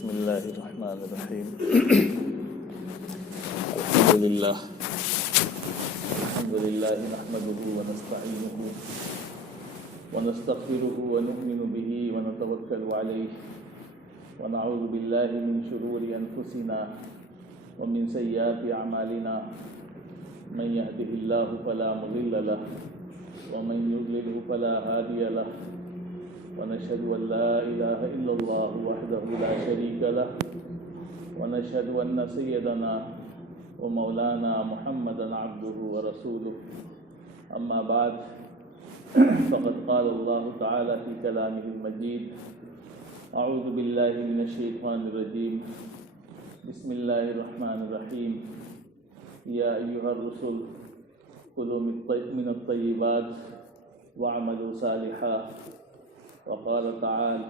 بسم الله الرحمن الرحيم. الحمد لله نحمده ونستعينه ونستغفره ونؤمن به ونتوكل عليه ونعوذ بالله من شرور أنفسنا ومن سيئات أعمالنا من يهده الله فلا مضل له ومن يضلله فلا هادي له ونشهد أن لا إله إلا الله وحده لا شريك له ونشهد أن سيدنا ومولانا محمدا عبده ورسوله. أما بعد فقد قال الله تعالى في كلامه المجيد: أعوذ بالله من الشيطان الرجيم، بسم الله الرحمن الرحيم. يا أيها الرسل كلوا من الطيبات واعملوا صالحا. وقال تعالى: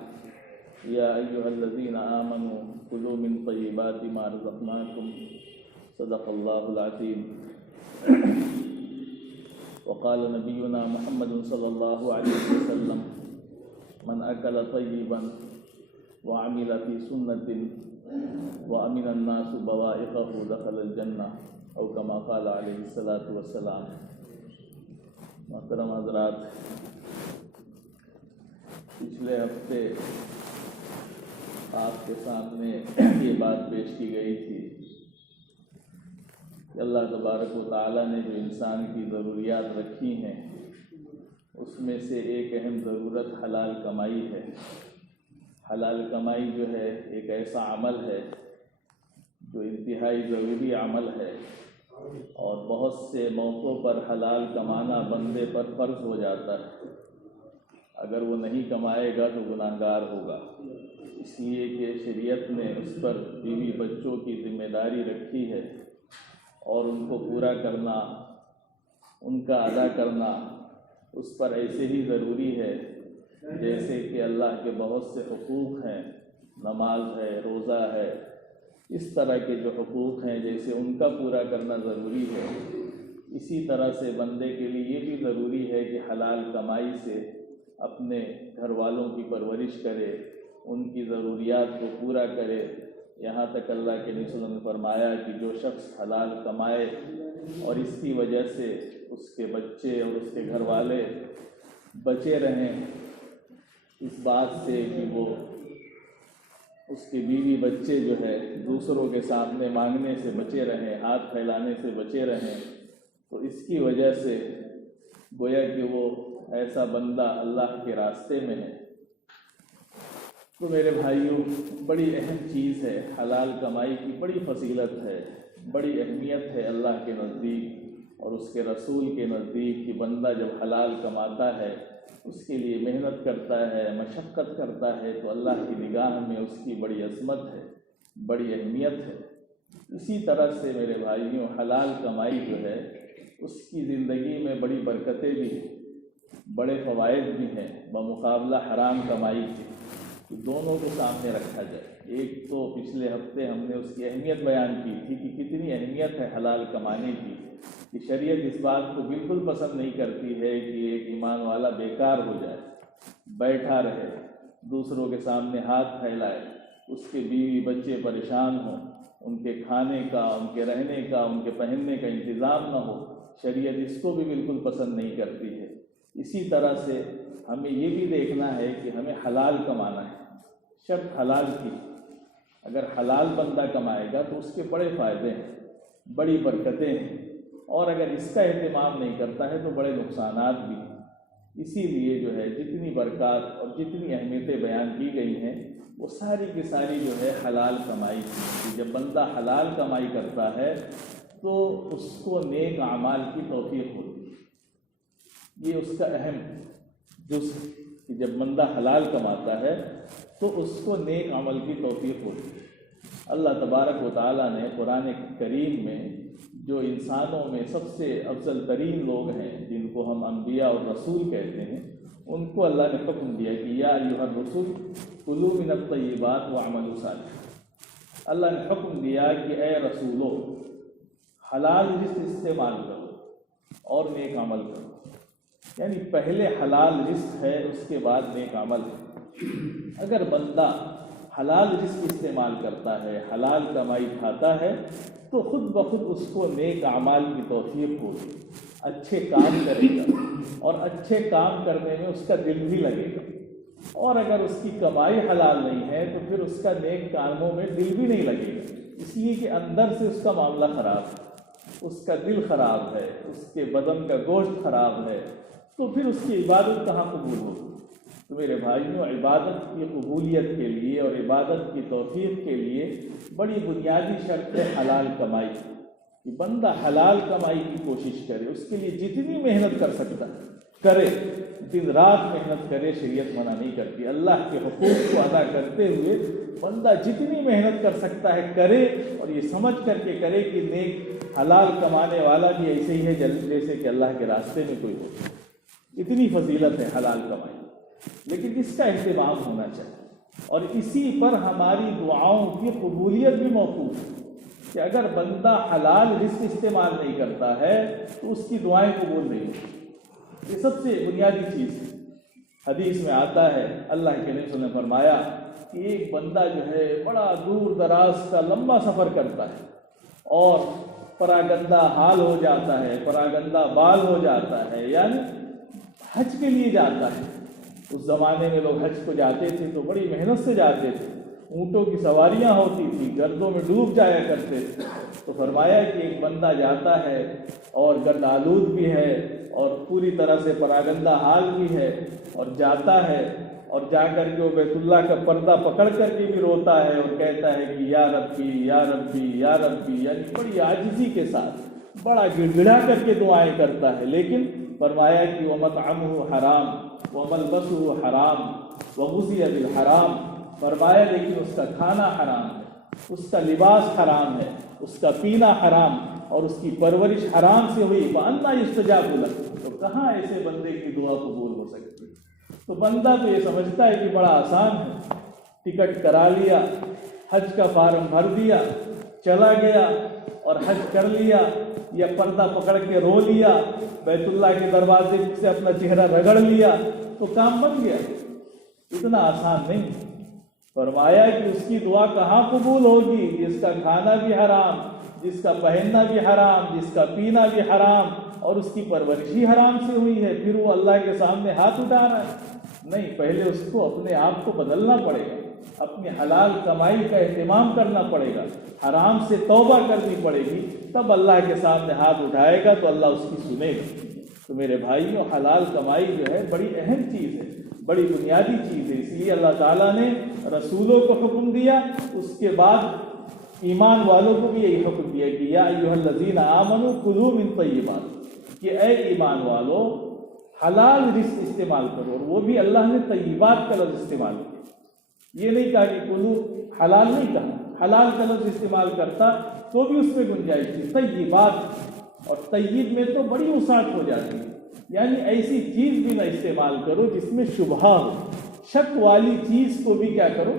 يا أيها الذين آمنوا كلوا من طيبات ما رزقناكم. صدق الله العظيم. وقال نبينا محمد صلى الله عليه وسلم: من أكل طيبا وعمل في سنة وأمن الناس بوائقه دخل الجنة، أو كما قال عليه الصلاة والسلام. محترم حضرات، پچھلے ہفتے آپ کے سامنے یہ بات پیش کی گئی تھی کہ اللہ تبارک و تعالیٰ نے جو انسان کی ضروریات رکھی ہیں اس میں سے ایک اہم ضرورت حلال کمائی ہے. حلال کمائی جو ہے ایک ایسا عمل ہے جو انتہائی ضروری عمل ہے، اور بہت سے موقعوں پر حلال کمانا بندے پر فرض ہو جاتا ہے. اگر وہ نہیں کمائے گا تو گناہگار ہوگا، اس لیے کہ شریعت نے اس پر بیوی بچوں کی ذمہ داری رکھی ہے، اور ان کو پورا کرنا، ان کا ادا کرنا اس پر ایسے ہی ضروری ہے جیسے کہ اللہ کے بہت سے حقوق ہیں، نماز ہے، روزہ ہے، اس طرح کے جو حقوق ہیں جیسے ان کا پورا کرنا ضروری ہے، اسی طرح سے بندے کے لیے یہ بھی ضروری ہے کہ حلال کمائی سے اپنے گھر والوں کی پرورش کرے، ان کی ضروریات کو پورا کرے. یہاں تک اللہ کے نبی صلی اللہ علیہ وسلم نے فرمایا کہ جو شخص حلال کمائے اور اس کی وجہ سے اس کے بچے اور اس کے گھر والے بچے رہیں اس بات سے کہ وہ اس کے بیوی بچے جو ہے دوسروں کے سامنے مانگنے سے بچے رہیں، ہاتھ پھیلانے سے بچے رہیں، تو اس کی وجہ سے گویا کہ وہ ایسا بندہ اللہ کے راستے میں ہے. تو میرے بھائیوں، بڑی اہم چیز ہے، حلال کمائی کی بڑی فضیلت ہے، بڑی اہمیت ہے اللہ کے نزدیک اور اس کے رسول کے نزدیک کہ بندہ جب حلال کماتا ہے، اس کے لیے محنت کرتا ہے، مشقت کرتا ہے، تو اللہ کی نگاہ میں اس کی بڑی عظمت ہے، بڑی اہمیت ہے. اسی طرح سے میرے بھائیوں، حلال کمائی جو ہے اس کی زندگی میں بڑی برکتیں بھی ہیں، بڑے فوائد بھی ہیں بمقابلہ حرام کمائی کے. دونوں کو سامنے رکھا جائے. ایک تو پچھلے ہفتے ہم نے اس کی اہمیت بیان کی تھی کہ کتنی اہمیت ہے حلال کمانے کی، کہ شریعت اس بات کو بالکل پسند نہیں کرتی ہے کہ ایک ایمان والا بیکار ہو جائے، بیٹھا رہے، دوسروں کے سامنے ہاتھ پھیلائے، اس کے بیوی بچے پریشان ہوں، ان کے کھانے کا، ان کے رہنے کا، ان کے پہننے کا انتظام نہ ہو. شریعت اس کو بھی بالکل پسند نہیں کرتی ہے. اسی طرح سے ہمیں یہ بھی دیکھنا ہے کہ ہمیں حلال کمانا ہے. شرط حلال کی، اگر حلال بندہ کمائے گا تو اس کے بڑے فائدے ہیں، بڑی برکتیں ہیں، اور اگر اس کا اہتمام نہیں کرتا ہے تو بڑے نقصانات بھی ہیں. اسی لیے جو ہے جتنی برکات اور جتنی اہمیتیں بیان کی گئی ہیں وہ ساری کی ساری جو ہے حلال کمائی کی. جب بندہ حلال کمائی کرتا ہے تو اس کو نیک اعمال کی توفیق ہوتی ہے. یہ اس کا اہم جزء کہ جب بندہ حلال کماتا ہے تو اس کو نیک عمل کی توفیق ہوتی ہے. اللہ تبارک و تعالیٰ نے قرآن کریم میں جو انسانوں میں سب سے افضل ترین لوگ ہیں، جن کو ہم انبیاء اور رسول کہتے ہیں، ان کو اللہ نے حکم دیا کہ یا ایھا الرسل کلوا من الطیبات واعملوا صالحا. اللہ نے حکم دیا کہ اے رسولو، حلال رزق استعمال کرو اور نیک عمل کرو. یعنی پہلے حلال رزق ہے، اس کے بعد نیک عمل ہے. اگر بندہ حلال رزق استعمال کرتا ہے، حلال کمائی کھاتا ہے، تو خود بخود اس کو نیک اعمال کی توفیق ہوگی، اچھے کام کرے گا، اور اچھے کام کرنے میں اس کا دل بھی لگے گا۔ اور اگر اس کی کمائی حلال نہیں ہے تو پھر اس کا نیک کاموں میں دل بھی نہیں لگے گا، اس لیے کہ اندر سے اس کا معاملہ خراب ہے، اس کا دل خراب ہے، اس کے بدن کا گوشت خراب ہے، تو پھر اس کی عبادت کہاں قبول ہوگی؟ تو میرے بھائیوں، عبادت کی قبولیت کے لیے اور عبادت کی توفیق کے لیے بڑی بنیادی شرط ہے حلال کمائی، کہ بندہ حلال کمائی کی کوشش کرے، اس کے لیے جتنی محنت کر سکتا ہے کرے، دن رات محنت کرے، شریعت منع نہیں کرتی۔ اللہ کے حقوق کو ادا کرتے ہوئے بندہ جتنی محنت کر سکتا ہے کرے، اور یہ سمجھ کر کے کرے کہ نیک حلال کمانے والا بھی ایسے ہی ہے جیسے کہ اللہ کے راستے میں کوئی ہو۔ اتنی فضیلت ہے حلال کمائی، لیکن اس کا اہتمام ہونا چاہیے، اور اسی پر ہماری دعاؤں کی قبولیت بھی موقوف ہے، کہ اگر بندہ حلال رزق استعمال نہیں کرتا ہے تو اس کی دعائیں قبول نہیں ہوتی۔ یہ سب سے بنیادی چیز ہے۔ حدیث میں آتا ہے، اللہ کے نبی صلی اللہ علیہ وسلم نے فرمایا کہ ایک بندہ جو ہے بڑا دور دراز کا لمبا سفر کرتا ہے اور پراگندہ حال ہو جاتا ہے، پراگندہ بال ہو جاتا ہے، یعنی حج کے لیے جاتا ہے۔ اس زمانے میں لوگ حج کو جاتے تھے تو بڑی محنت سے جاتے تھے، اونٹوں کی سواریاں ہوتی تھی، گردوں میں ڈوب جایا کرتے تھے۔ تو فرمایا کہ ایک بندہ جاتا ہے اور گرد آلود بھی ہے اور پوری طرح سے پراگندہ حال بھی ہے، اور جاتا ہے اور جا کر کے وہ بیت اللہ کا پردہ پکڑ کر کے بھی روتا ہے اور کہتا ہے کہ یا ربی یا ربی یا ربی، یعنی بڑی عاجزی کے ساتھ بڑا گڑ گڑا کر کے دعائیں کرتا ہے۔ لیکن فرمایا کہ وَمَطْعَمُهُ حرام وَمَلْبَسُهُ حرام وَغُذِيَ بِالْحرام، فرمایا لیکن اس کا کھانا حرام ہے، اس کا لباس حرام ہے، اس کا پینا حرام، اور اس کی پرورش حرام سے ہوئی، فَأَنَّىٰ يُسْتَجَابُ لَهُ، تو کہاں ایسے بندے کی دعا قبول ہو سکتی ہے؟ تو بندہ تو یہ سمجھتا ہے کہ بڑا آسان ہے، ٹکٹ کرا لیا، حج کا فارم بھر دیا، چلا گیا اور حج کر لیا، یا پردہ پکڑ کے رو لیا، بیت اللہ کے دروازے سے اپنا چہرہ رگڑ لیا تو کام بن گیا۔ اتنا آسان نہیں۔ فرمایا کہ اس کی دعا کہاں قبول ہوگی؟ جس کا کھانا بھی حرام، جس کا پہننا بھی حرام، جس کا پینا بھی حرام، اور اس کی پرورش ہی حرام سے ہوئی ہے، پھر وہ اللہ کے سامنے ہاتھ اٹھا رہا ہے؟ نہیں، پہلے اس کو اپنے آپ کو بدلنا پڑے گا، اپنی حلال کمائی کا اہتمام کرنا پڑے گا، حرام سے توبہ کرنی پڑے گی، تب اللہ کے سامنے ہاتھ اٹھائے گا تو اللہ اس کی سنے گا۔ تو میرے بھائیوں، حلال کمائی جو ہے بڑی اہم چیز ہے، بڑی بنیادی چیز ہے، اس لیے اللہ تعالیٰ نے رسولوں کو حکم دیا، اس کے بعد ایمان والوں کو بھی یہی حکم دیا کہ یا ایھا الذین آمنوا کلوا من طیبات، کہ اے ایمان والو حلال رزق استعمال کرو، اور وہ بھی اللہ نے طیبات کا لفظ استعمال کیا، یہ نہیں کہا کہ کلو، حلال نہیں کہا، حلال کا لفظ استعمال کرتا تو بھی اس میں گنجائش تھی، طیبات، اور طیب میں تو بڑی وسعت ہو جاتی ہے، یعنی ایسی چیز بھی نہ استعمال کرو جس میں شبہ ہو، شک والی چیز کو بھی کیا کرو،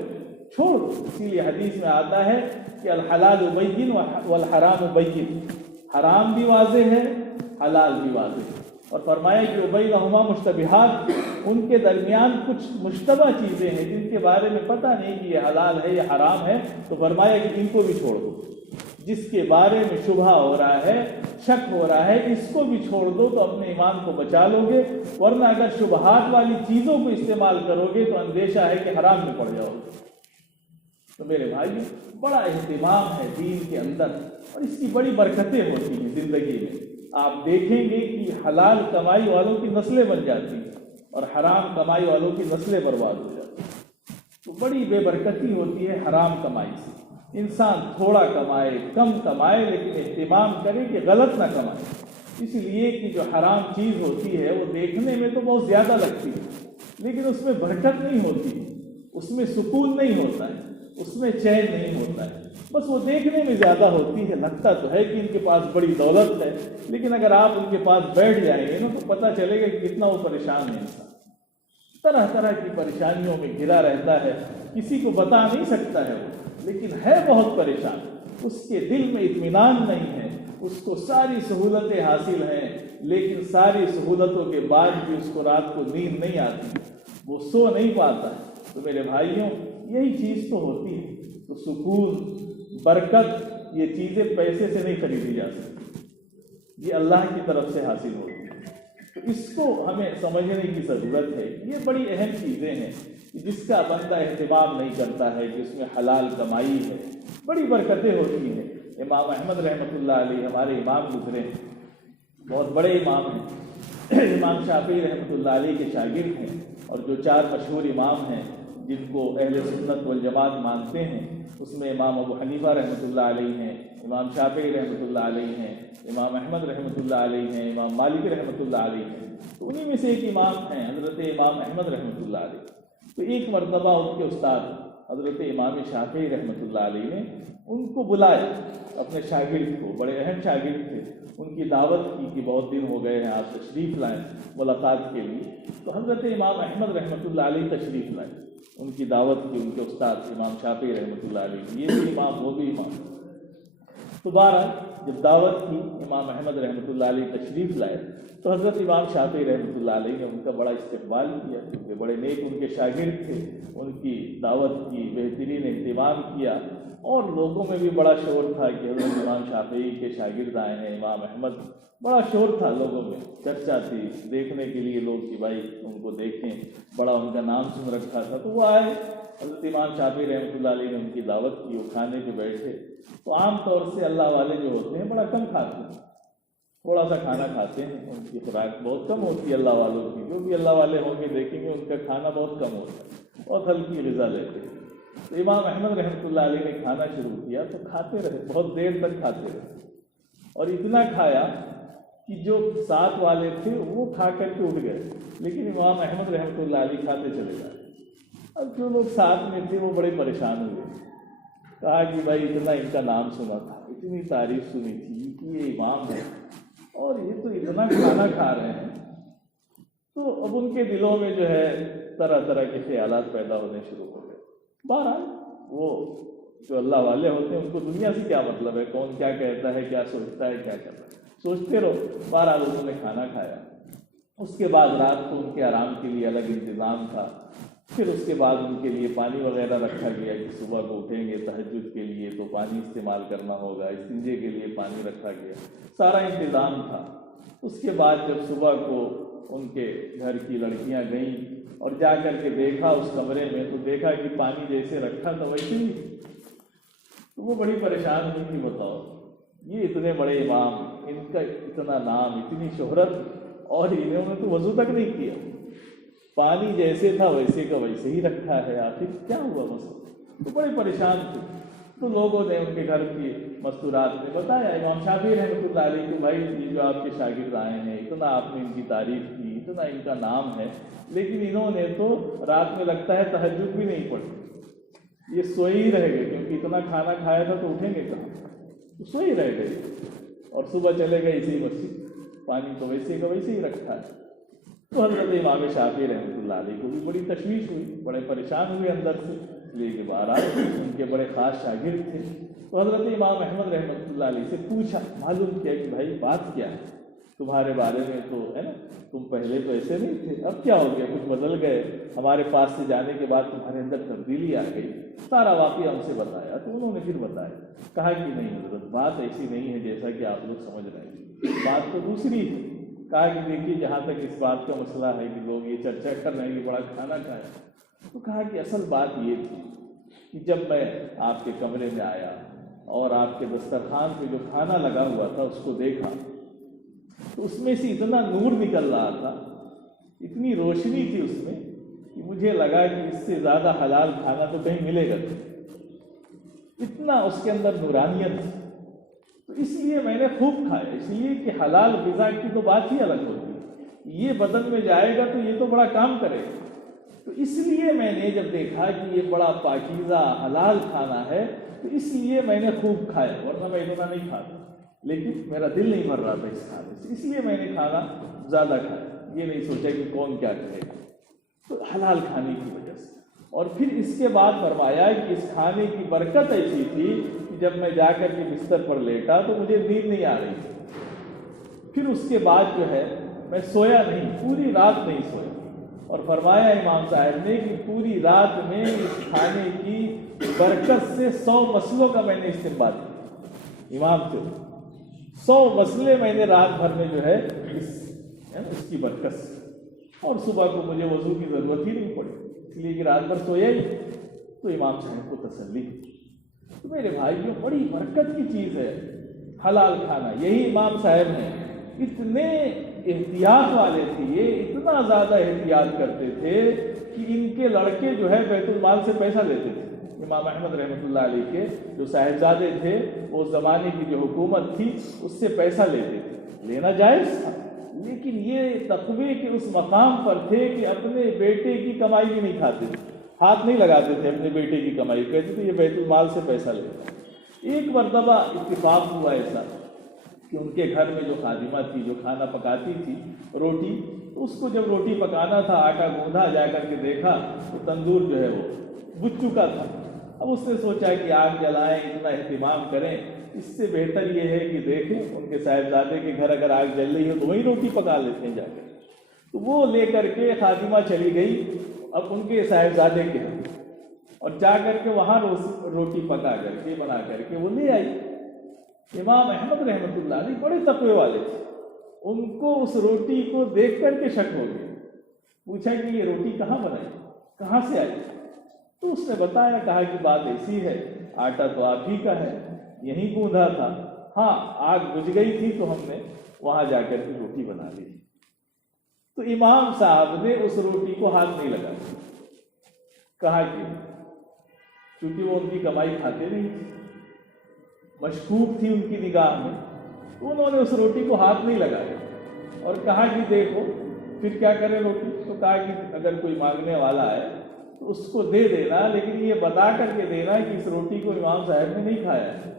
چھوڑ دو۔ اسی لیے حدیث میں آتا ہے کہ الحلال بین والحرام بین، حرام بھی واضح ہے، حلال بھی واضح ہے، اور فرمایا کہ بینہما مشتبہات، ان کے درمیان کچھ مشتبہ چیزیں ہیں جن کے بارے میں پتہ نہیں کہ یہ حلال ہے یا حرام ہے، تو فرمایا کہ ان کو بھی چھوڑ دو۔ جس کے بارے میں شبہ ہو رہا ہے، شک ہو رہا ہے، اس کو بھی چھوڑ دو تو اپنے ایمان کو بچا لو گے، ورنہ اگر شبہات والی چیزوں کو استعمال کرو گے تو اندیشہ ہے کہ حرام میں پڑ جاؤ گے۔ تو میرے بھائی، بڑا اہتمام ہے دین کے اندر، اور اس کی بڑی برکتیں ہوتی ہیں زندگی میں۔ آپ دیکھیں گے کہ حلال کمائی والوں کی نسلیں بن جاتی ہیں اور حرام کمائی والوں کی نسلیں برباد ہو جاتی ہیں۔ تو بڑی بے برکتی ہوتی ہے حرام کمائی سے۔ انسان تھوڑا کمائے، کم کمائے، لیکن اہتمام کرے کہ غلط نہ کمائے، اس لیے کہ جو حرام چیز ہوتی ہے وہ دیکھنے میں تو بہت زیادہ لگتی ہے، لیکن اس میں برکت نہیں ہوتی، اس میں سکون نہیں ہوتا ہے، اس میں چین نہیں ہوتا ہے، بس وہ دیکھنے میں زیادہ ہوتی ہے، لگتا تو ہے کہ ان کے پاس بڑی دولت ہے، لیکن اگر آپ ان کے پاس بیٹھ جائیں گے نا تو پتہ چلے گا کہ کتنا وہ پریشان ہے انسان، طرح طرح کی پریشانیوں میں گھرا رہتا ہے، کسی کو بتا نہیں سکتا ہے وہ، لیکن ہے بہت پریشان، اس کے دل میں اطمینان نہیں ہے، اس کو ساری سہولتیں حاصل ہیں، لیکن ساری سہولتوں کے بعد بھی اس کو رات کو نیند نہیں آتی، وہ سو نہیں پاتا ہے۔ تو میرے بھائیوں، یہی چیز تو ہوتی ہے. تو سکون، برکت، یہ چیزیں پیسے سے نہیں خریدی جا سکتی، یہ اللہ کی طرف سے حاصل ہوتی ہے. تو اس کو ہمیں سمجھنے کی ضرورت ہے. یہ بڑی اہم چیزیں ہیں کہ جس کا بندہ اہتمام نہیں کرتا ہے، جس میں حلال کمائی ہے، بڑی برکتیں ہوتی ہیں. امام احمد رحمۃ اللہ علیہ ہمارے امام گزرے ہیں، بہت بڑے امام ہیں. امام شافعی رحمۃ اللہ علیہ کے شاگرد ہیں، اور جو 4 مشہور امام ہیں جن کو اہل سنت والجماعت مانتے ہیں، اس میں امام ابو حنیفہ رحمۃ اللہ علیہ ہیں، امام شافعی رحمۃ اللہ علیہ ہیں، امام احمد رحمۃ اللہ علیہ ہیں، امام مالک رحمۃ اللہ علیہ ہیں. تو انہی میں سے ایک امام ہیں حضرت امام احمد رحمۃ اللہ علیہ. تو ایک مرتبہ ان کے استاد حضرت امام شافعی رحمۃ اللہ علیہ نے ان کو بلائے، اپنے شاگرد کو، بڑے اہم شاگرد تھے، ان کی دعوت کی کہ بہت دن ہو گئے ہیں، آپ تشریف لائیں ملاقات کے لیے. تو حضرت امام احمد رحمۃ اللہ علیہ تشریف لائے، ان کی دعوت کی، ان کے استاد امام شافعی رحمۃ اللہ علیہ، یہ بھی امام وہ بھی امام. تو بہرحال جب دعوت کی، امام احمد رحمۃ اللہ علیہ تشریف لائے، تو حضرت امام شافعی رحمۃ اللہ علیہ نے ان کا بڑا استقبال کیا، کیونکہ بڑے نیک ان کے شاگرد تھے. ان کی دعوت کی بہترین اہتمام کیا، اور لوگوں میں بھی بڑا شور تھا کہ حضرت امام شافعی کے شاگرد آئے ہیں امام احمد. بڑا شور تھا لوگوں میں، چرچا تھی دیکھنے کے لیے لوگ کہ بھائی ان کو دیکھیں، بڑا ان کا نام سن رکھا تھا. تو وہ آئے، حضرت امام شافعی رحمۃ اللہ علیہ نے ان کی دعوت کی، وہ کھانے پہ بیٹھے. تو عام طور سے اللہ والے جو ہوتے ہیں بڑا کم کھاتے ہیں، تھوڑا سا کھانا کھاتے ہیں، ان کی خوراک بہت کم ہوتی ہے اللہ والوں کی. جو بھی اللہ والے ہوں گے دیکھیں گے ان کا کھانا بہت کم ہوتا ہے، بہت ہلکی غذا لیتے ہیں. تو امام احمد رحمۃ اللہ علیہ نے کھانا شروع کیا تو کھاتے رہے، بہت دیر تک کھاتے رہے، اور اتنا کھایا کہ جو ساتھ والے تھے وہ کھا کر کے اٹھ گئے، لیکن امام احمد رحمۃ اللہ علیہ کھاتے چلے گئے. اب جو لوگ ساتھ میں تھے وہ بڑے پریشان ہوئے، کہا کہ بھائی اتنا ان کا نام سنا تھا، اتنی تعریف سنی تھی کہ یہ امام ہے اور یہ تو اتنا کھانا کھا رہے ہیں. تو اب ان کے دلوں میں جو ہے طرح طرح کے خیالات پیدا ہونے شروع ہو گئے. بہرحال وہ جو اللہ والے ہوتے ہیں ان کو دنیا سے کیا مطلب ہے، کون کیا کہتا ہے، کیا سوچتا ہے، کیا کرتا ہے، سوچتے رہو. بہرحال انہوں نے کھانا کھایا. اس کے بعد رات کو ان کے آرام کے لیے الگ انتظام تھا. پھر اس کے بعد ان کے لیے پانی وغیرہ رکھا گیا کہ صبح کو اٹھیں گے تہجد کے لیے تو پانی استعمال کرنا ہوگا، استنجے کے لیے پانی رکھا گیا، سارا انتظام تھا. اس کے بعد جب صبح کو ان کے گھر کی لڑکیاں گئیں اور جا کر کے دیکھا اس کمرے میں، تو دیکھا کہ پانی جیسے رکھا تھا ویسے ہی. تو وہ بڑی پریشان ہوئی کہ بتاؤ یہ اتنے بڑے امام، ان کا اتنا نام، اتنی شہرت، اور انہوں نے تو وضو تک نہیں کیا، پانی جیسے تھا ویسے کا ویسے ہی رکھا ہے، آخر کیا ہوا مسئلہ. تو بڑے پریشان تھے. تو لوگوں نے ان کے گھر کی مستورات میں بتایا امام شافعی رحمۃ اللہ علیہ کہ بھائی یہ جو آپ کے شاگرد آئے ہیں، اتنا آپ نے ان کی تعریف کی، اتنا ان کا نام ہے، لیکن انہوں نے تو رات میں لگتا ہے تہجد بھی نہیں پڑھی، یہ سوئے ہی رہ گئے، کیونکہ اتنا کھانا کھایا تھا تو اٹھیں گے کہاں، تو سوئے ہی رہ گئے، اور صبح چلے گئے اسی مسجد، پانی تو ویسے کا ویسے ہی رکھا ہے. تو حضرت امام شافعی رحمۃ اللہ علیہ کو بھی بڑی تشویش ہوئی، بڑے پریشان ہوئے اندر سے، لیکن بہرحال ان کے بڑے خاص شاگرد تھے. تو حضرت امام احمد رحمۃ اللہ علیہ سے پوچھا، معلوم کیا کہ بھائی بات کیا ہے، تمہارے بارے میں تو ہے نا، تم پہلے تو ایسے نہیں تھے، اب کیا ہو گیا، کچھ بدل گئے، ہمارے پاس سے جانے کے بعد تمہارے اندر تبدیلی آ گئی. سارا واقعہ ہم سے بتایا. تو انہوں نے پھر بتایا، کہا کہ نہیں حضرت بات ایسی نہیں ہے جیسا کہ آپ لوگ سمجھ رہے ہیں، بات تو دوسری ہے. کہا کہ دیکھیے جہاں تک اس بات کا مسئلہ ہے کہ لوگ یہ چرچا کر رہے ہیں کہ بڑا کھانا کھایا، تو کہا کہ اصل بات یہ تھی کہ جب میں آپ کے کمرے میں آیا اور آپ کے دسترخوان پہ جو کھانا لگا ہوا تھا اس کو دیکھا، تو اس میں سے اتنا نور نکل رہا تھا، اتنی روشنی تھی اس میں کہ مجھے لگا کہ اس سے زیادہ حلال کھانا تو کہیں ملے گا، اتنا اس کے اندر نورانیت. تو اس لیے میں نے خوب کھایا، اس لیے کہ حلال غذا کی تو بات ہی الگ ہوتی ہے، یہ بدن میں جائے گا تو یہ تو بڑا کام کرے گا. تو اس لیے میں نے جب دیکھا کہ یہ بڑا پاکیزہ حلال کھانا ہے تو اس لیے میں نے خوب کھایا، ورنہ میں اتنا نہیں کھاتا، لیکن میرا دل نہیں بھر رہا تھا اس کھانے سے، اس لیے میں نے کھانا زیادہ کھایا، یہ نہیں سوچا کہ کون کیا کرے گا. تو حلال کھانے کی وجہ سے. اور پھر اس کے بعد فرمایا کہ اس کھانے کی برکت ایسی تھی کہ جب میں جا کر کے بستر پر لیٹا تو مجھے نیند نہیں آ رہی تھی. پھر اس کے بعد جو ہے میں سویا نہیں، پوری رات نہیں سویا، اور فرمایا امام صاحب نے کہ پوری رات میں اس کھانے کی برکت سے 100 مسلوں کا میں نے استنباط کیا امام سے 100 مسئلے میں نے رات بھر میں جو ہے اس کی برکت سے، اور صبح کو مجھے وضو کی ضرورت ہی نہیں پڑی، اس لیے کہ رات بھر سویا ہی تو امام صاحب کو تسلی۔ تو میرے بھائیوں بڑی برکت کی چیز ہے حلال کھانا۔ یہی امام صاحب ہیں اتنے احتیاط والے تھے، یہ اتنا زیادہ احتیاط کرتے تھے کہ ان کے لڑکے جو ہے بیت المال سے پیسہ لیتے تھے۔ امام احمد رحمۃ اللہ علیہ کے جو صاحبزادے تھے وہ زمانے کی جو حکومت تھی اس سے پیسہ لیتے تھے، لینا جائز تھا، لیکن یہ تقوی کے اس مقام پر تھے کہ اپنے بیٹے کی کمائی بھی نہیں کھاتے تھے، ہاتھ نہیں لگاتے تھے اپنے بیٹے کی کمائی، کہتے تھے یہ بیت المال سے پیسہ لیتا ہے۔ ایک مرتبہ اتفاق ہوا ایسا کہ ان کے گھر میں جو خادمہ تھی جو کھانا پکاتی تھی روٹی، اس کو جب روٹی پکانا تھا آٹا گوندھا، جا کر کے دیکھا تو تندور جو ہے وہ بجھ چکا تھا۔ اب اس نے سوچا کہ آگ جلائیں، اتنا اہتمام کریں، اس سے بہتر یہ ہے کہ دیکھیں ان کے صاحبزادے کے گھر اگر آگ جل رہی ہو تو وہیں روٹی پکا لیتے ہیں جا کر۔ تو وہ لے کر کے خادمہ چلی گئی اب ان کے صاحبزادے کے گھر، اور جا کر کے وہاں روٹی پکا کر کے بنا کر کے وہ لے آئی۔ امام احمد رحمۃ اللہ علیہ بڑے تقوی والے تھے، ان کو اس روٹی کو دیکھ کر کے شک ہو گیا، پوچھا کہ یہ روٹی کہاں بنائی، کہاں سے آئی؟ تو اس نے بتایا، کہا کہ بات ایسی ہے، آٹا تو آپ ہی کا ہے، یہیں گوندھا تھا، ہاں آگ بجھ گئی تھی تو ہم نے وہاں جا کر کے روٹی بنا لی۔ تو امام صاحب نے اس روٹی کو ہاتھ نہیں لگایا، کہا کہ چونکہ وہ ان کی کمائی کھاتے نہیں تھے، مشکوک تھی ان کی نگاہ میں، تو انہوں نے اس روٹی کو ہاتھ نہیں لگایا اور کہا کہ دیکھو پھر کیا کرے روٹی، تو کہا کہ اگر کوئی مانگنے والا ہے تو اس کو دے دینا، لیکن یہ بتا کر کے دینا کہ اس روٹی کو امام صاحب نے نہیں کھایا ہے،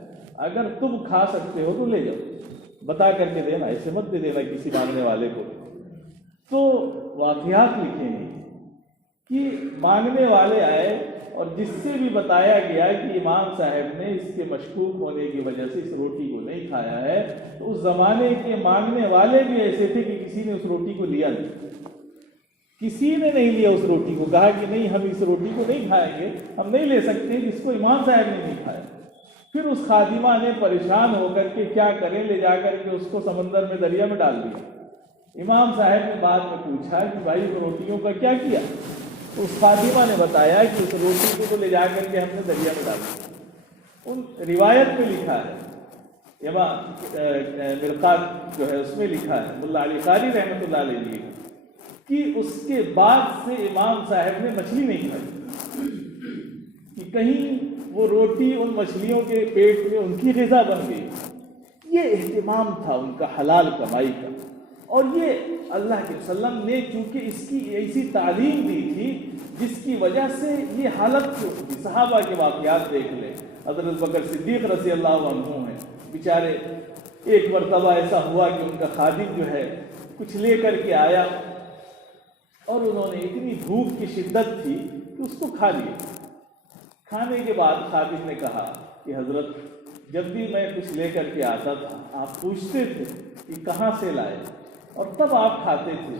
اگر تم کھا سکتے ہو تو لے جاؤ، بتا کر کے دینا، ایسے مت دے دینا کسی مانگنے والے کو۔ تو واقعات لکھے ہیں کہ مانگنے والے آئے اور جس سے بھی بتایا گیا کہ امام صاحب نے اس کے مشکوک ہونے کی وجہ سے اس روٹی کو نہیں کھایا ہے، تو اس زمانے کے مانگنے والے بھی ایسے تھے کہ کسی نے اس روٹی کو لیا نہیں، کسی نے نہیں لیا اس روٹی کو، کہا کہ نہیں ہم اس روٹی کو نہیں کھائیں گے، ہم نہیں لے سکتے جس کو امام صاحب نے نہیں کھایا۔ پھر اس خادمہ نے پریشان ہو کر کے کیا کریں، لے جا کر کے اس کو سمندر میں دریا میں ڈال دیا۔ امام صاحب نے بعد میں پوچھا کہ بھائی وہ روٹیوں کا کیا کیا؟ تو اس فاطمہ نے بتایا کہ اس روٹی کو تو لے جا کر کے ہم نے دریا میں ڈال دیا۔ ان روایت میں لکھا ہے، مرقات جو ہے اس میں لکھا ہے، ملا علی قاری رحمۃ اللہ علیہ نے کہ اس کے بعد سے امام صاحب نے مچھلی نہیں کھائی، کہ کہیں وہ روٹی ان مچھلیوں کے پیٹ میں ان کی غذا بن گئی۔ یہ اہتمام تھا ان کا حلال کمائی کا، اور یہ اللہ کے وسلم نے چونکہ اس کی ایسی تعلیم دی تھی جس کی وجہ سے یہ حالت ہوتی۔ صحابہ کے واقعات دیکھ لیں، حضرت بکر صدیق رضی اللہ عنہ ہیں، بیچارے ایک مرتبہ ایسا ہوا کہ ان کا خادم جو ہے کچھ لے کر کے آیا اور انہوں نے اتنی بھوک کی شدت تھی کہ اس کو کھا لیا۔ کھانے کے بعد خادم نے کہا کہ حضرت جب بھی میں کچھ لے کر کے آتا تھا آپ پوچھتے تھے کہ کہاں سے لائے اور تب آپ کھاتے تھے،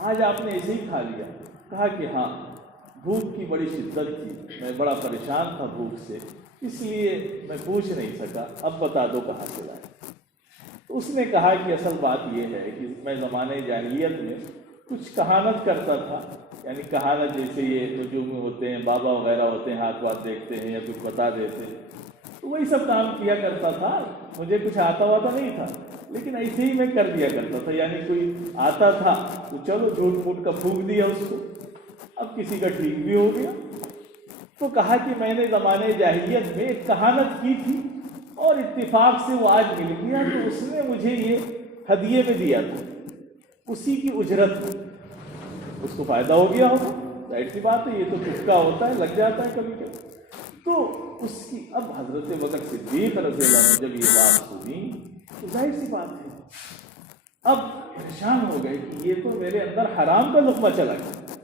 آج آپ نے ایسے ہی کھا لیا۔ کہا کہ ہاں بھوک کی بڑی شدت تھی، میں بڑا پریشان تھا بھوک سے، اس لیے میں پوچھ نہیں سکا، اب بتا دو کہاں سے لائے۔ تو اس نے کہا کہ اصل بات یہ ہے کہ میں زمانے جاہلیت میں کچھ کہانت کرتا تھا، یعنی کہانت جیسے یہ نجوم ہوتے ہیں، بابا وغیرہ ہوتے ہیں، ہاتھ واتھ دیکھتے ہیں یا کچھ بتا دیتے ہیں، تو وہی سب کام کیا کرتا تھا، مجھے کچھ آتا واتا نہیں تھا، لیکن ایسے ہی میں کر دیا کرتا تھا، یعنی کوئی آتا تھا تو چلو جھوٹ موٹ کا پھونک دیا اس کو، اب کسی کا ٹھیک بھی ہو گیا۔ تو کہا کہ میں نے زمانے جاہلیت میں ایک کہانت کی تھی اور اتفاق سے وہ آج مل گیا، تو اس نے مجھے یہ ہدیے میں دیا تھا، اسی کی اجرت اس کو فائدہ ہو گیا ہوگا، ظاہر سی بات ہے، یہ تو ٹکا ہوتا ہے، لگ جاتا ہے کبھی کبھی۔ تو اس کی اب حضرت بکر صدیق رضی اللہ عنہ جب یہ بات سنی تو ظاہر سی بات ہے اب پریشان ہو گئے کہ یہ تو میرے اندر حرام کا لقمہ چلا گیا۔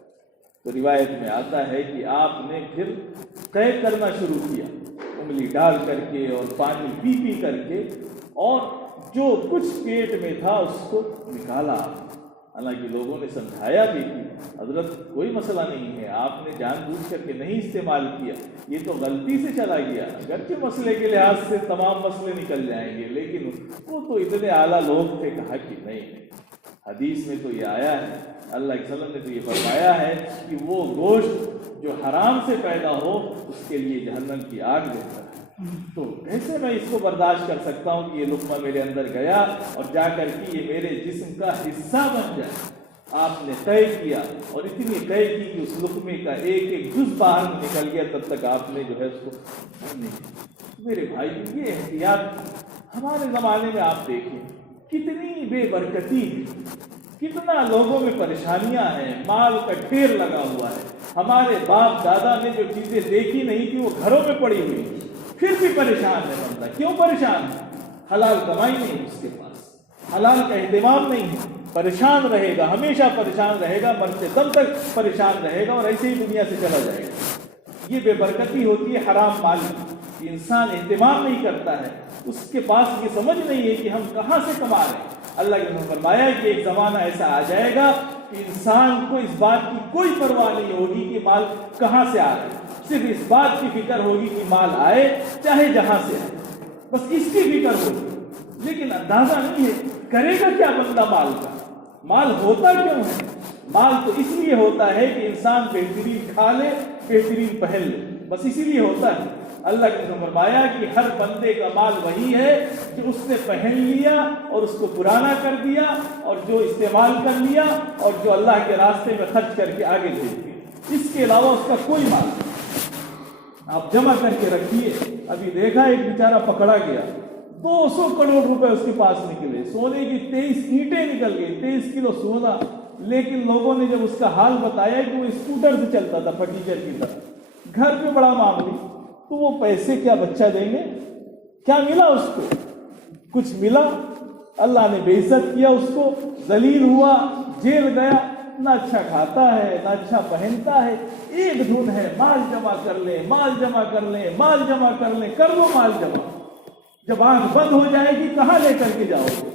تو روایت میں آتا ہے کہ آپ نے پھر طے کرنا شروع کیا، انگلی ڈال کر کے اور پانی پی پی کر کے، اور جو کچھ پیٹ میں تھا اس کو نکالا۔ حالانکہ لوگوں نے سمجھایا بھی کہ حضرت کوئی مسئلہ نہیں ہے، آپ نے جان بوجھ کر کے نہیں استعمال کیا، یہ تو غلطی سے چلا گیا، اگرچہ مسئلے کے لحاظ سے تمام مسئلے نکل جائیں گے، لیکن وہ تو اتنے اعلیٰ لوگ تھے، کہا کہ نہیں، حدیث میں تو یہ آیا ہے، اللہ کے وسلم نے تو یہ فرمایا ہے کہ وہ گوشت جو حرام سے پیدا ہو اس کے لیے جہنم کی آگ بہتر ہے۔ تو کیسے میں اس کو برداشت کر سکتا ہوں کہ یہ لقمہ میرے اندر گیا اور جا کر کے یہ میرے جسم کا حصہ بن جائے؟ آپ نے طے کیا اور اتنی طے کی کہ اس لقمے کا ایک ایک جز باہر نکل گیا، تب تک آپ نے جو ہے اس کو نہیں۔ میرے بھائی یہ احتیاط ہمارے زمانے میں آپ دیکھیں کتنی بے برکتی ہے، کتنا لوگوں میں پریشانیاں ہیں، مال کا ڈھیر لگا ہوا ہے۔ ہمارے باپ دادا نے جو چیزیں دیکھی نہیں تھی وہ گھروں میں پڑی ہوئی، پھر بھی پریشان ہے بندہ۔ کیوں پریشان ہے؟ حلال کمائی نہیں اس کے پاس، حلال کا اہتمام نہیں ہے، پریشان رہے گا، ہمیشہ پریشان رہے گا، مرتے دم تک پریشان رہے گا اور ایسے ہی دنیا سے چلا جائے گا۔ یہ بے برکتی ہوتی ہے حرام مال کی، انسان اہتمام نہیں کرتا ہے، اس کے پاس یہ سمجھ نہیں ہے کہ ہم کہاں سے کما رہے ہیں۔ اللہ کے نے فرمایا کہ ایک زمانہ ایسا آ جائے گا کہ انسان کو اس بات کی کوئی پرواہ نہیں ہوگی کہ مال کہاں سے آ رہا ہے، صرف اس بات کی فکر ہوگی کہ مال آئے چاہے جہاں سے آئے، بس اس کی فکر ہوگی۔ لیکن اندازہ نہیں ہے کرے گا کیا بندہ مال کا۔ مال ہوتا کیوں ہے؟ مال تو اس لیے ہوتا ہے کہ انسان بہترین کھا لے، بہترین پہن لے، بس اسی لیے ہوتا ہے۔ اللہ کے نے فرمایا کہ ہر بندے کا مال وہی ہے جو اس نے پہن لیا اور اس کو پرانا کر دیا اور جو استعمال کر لیا اور جو اللہ کے راستے میں خرچ کر کے آگے بھیج دیا، اس کے علاوہ اس کا کوئی مال نہیں۔ آپ جمع کر کے رکھیے۔ ابھی دیکھا ایک بیچارہ پکڑا گیا، 200 کروڑ روپے اس کے پاس نکلے، سونے کی 23 اینٹیں نکل گئی، 23 کلو سونا، لیکن لوگوں نے جب اس کا حال بتایا کہ وہ اسکوٹر سے چلتا تھا فرنیچر کی طرح، گھر پہ بڑا معاملی، تو وہ پیسے کیا بچہ دیں گے؟ کیا ملا اس کو؟ کچھ ملا؟ اللہ نے بے عزت کیا اس کو، ذلیل ہوا، جیل گیا، نہ اچھا کھاتا ہے نہ اچھا پہنتا ہے، ایک دھن ہے مال جمع کر لیں، مال جمع کر لیں، مال جمع کر لیں، کر لو مال جمع، جب آنکھ بند ہو جائے گی کہاں لے کر کے جاؤ گے؟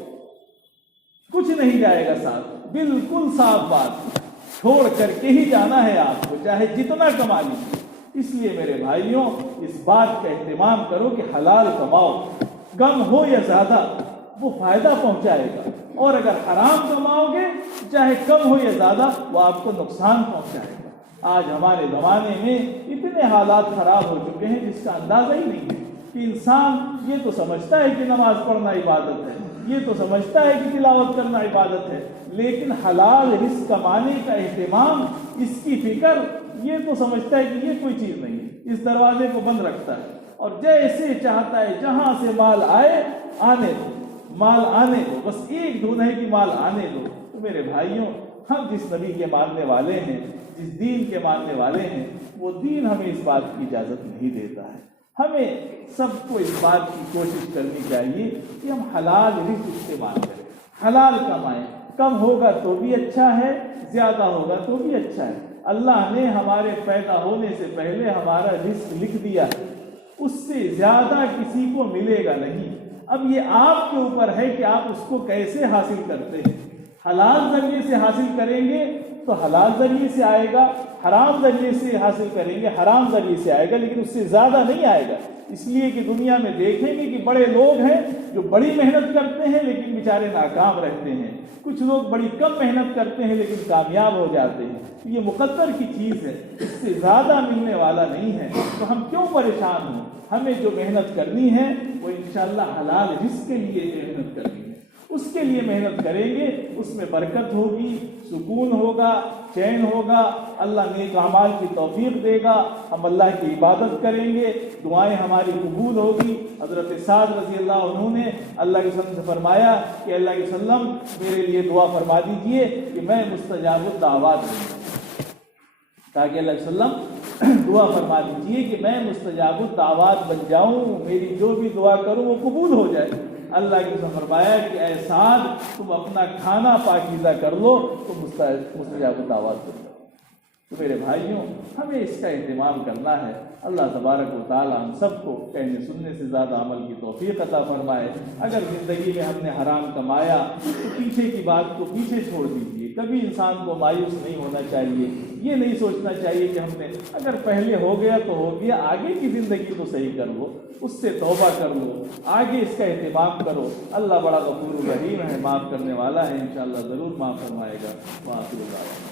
کچھ نہیں جائے گا ساتھ، بالکل صاف بات، چھوڑ کر کے ہی جانا ہے آپ کو، چاہے جتنا کما لیجیے۔ اس لیے میرے بھائیوں اس بات کا اہتمام کرو کہ حلال کماؤ، کم ہو یا زیادہ وہ فائدہ پہنچائے گا، اور اگر حرام کماؤ گے چاہے کم ہو یا زیادہ وہ آپ کو نقصان پہنچائے گا۔ آج ہمارے زمانے میں اتنے حالات خراب ہو چکے ہیں جس کا اندازہ ہی نہیں ہے کہ انسان یہ تو سمجھتا ہے کہ نماز پڑھنا عبادت ہے، یہ تو سمجھتا ہے کہ تلاوت کرنا عبادت ہے، لیکن حلال رزق کمانے کا اہتمام، اس کی فکر، یہ تو سمجھتا ہے کہ یہ کوئی چیز نہیں ہے، اس دروازے کو بند رکھتا ہے اور جیسے چاہتا ہے جہاں سے مال آئے آنے دو، مال آنے دو، بس ایک دھن ہے کہ مال آنے دو۔ تو میرے بھائیوں ہم جس نبی کے ماننے والے ہیں، جس دین کے ماننے والے ہیں، وہ دین ہمیں اس بات کی اجازت نہیں دیتا ہے۔ ہمیں سب کو اس بات کی کوشش کرنی چاہیے کہ ہم حلال رزق استعمال کریں، حلال کمائیں، کم ہوگا تو بھی اچھا ہے، زیادہ ہوگا تو بھی اچھا ہے۔ اللہ نے ہمارے پیدا ہونے سے پہلے ہمارا رزق لکھ دیا ہے، اس سے زیادہ کسی کو ملے گا نہیں۔ اب یہ آپ کے اوپر ہے کہ آپ اس کو کیسے حاصل کرتے ہیں۔ حلال ذریعے سے حاصل کریں گے تو حلال ذریعے سے آئے گا، حرام ذریعے سے حاصل کریں گے حرام ذریعے سے آئے گا، لیکن اس سے زیادہ نہیں آئے گا۔ اس لیے کہ دنیا میں دیکھیں گے کہ بڑے لوگ ہیں جو بڑی محنت کرتے ہیں لیکن بیچارے ناکام رہتے ہیں، کچھ لوگ بڑی کم محنت کرتے ہیں لیکن کامیاب ہو جاتے ہیں۔ یہ مقدر کی چیز ہے، اس سے زیادہ ملنے والا نہیں ہے، تو ہم کیوں پریشان ہوں؟ ہمیں جو محنت کرنی ہے وہ انشاءاللہ حلال رزق کے لیے محنت کرنی ہے، اس کے لیے محنت کریں گے، اس میں برکت ہوگی، سکون ہوگا، چین ہوگا، اللہ نیک اعمال کی توفیق دے گا، ہم اللہ کی عبادت کریں گے، دعائیں ہماری قبول ہوگی۔ حضرت سعد رضی اللہ عنہ نے اللہ کے وسلم سے فرمایا کہ اللہ کے وسلم میرے لیے دعا فرما دیجئے کہ میں مستجاب الدعوات ہوں، تاکہ اللہ کے وسلم دعا فرما دیجئے کہ میں مستجاب الدعوات بن جاؤں، میری جو بھی دعا کروں وہ قبول ہو جائے۔ اللہ کے وسلم فرمایا کہ اے سعد تم اپنا کھانا پاکیزہ کر لو تو مستجاب الدعوات بن جاؤ۔ تو میرے بھائیوں ہمیں اس کا اہتمام کرنا ہے۔ اللہ تبارک و تعالی ہم سب کو کہنے سننے سے زیادہ عمل کی توفیق عطا فرمائے۔ اگر زندگی میں ہم نے حرام کمایا تو پیچھے کی بات کو پیچھے چھوڑ دیجیے، کبھی انسان کو مایوس نہیں ہونا چاہیے، یہ نہیں سوچنا چاہیے کہ ہم نے اگر پہلے ہو گیا تو ہو گیا، آگے کی زندگی تو صحیح کر لو، اس سے توبہ کر لو، آگے اس کا اہتمام کرو۔ اللہ بڑا غفور رحیم ہے، معاف کرنے والا ہے، انشاءاللہ ضرور معاف فرمائے گا۔ وآخر دعوانا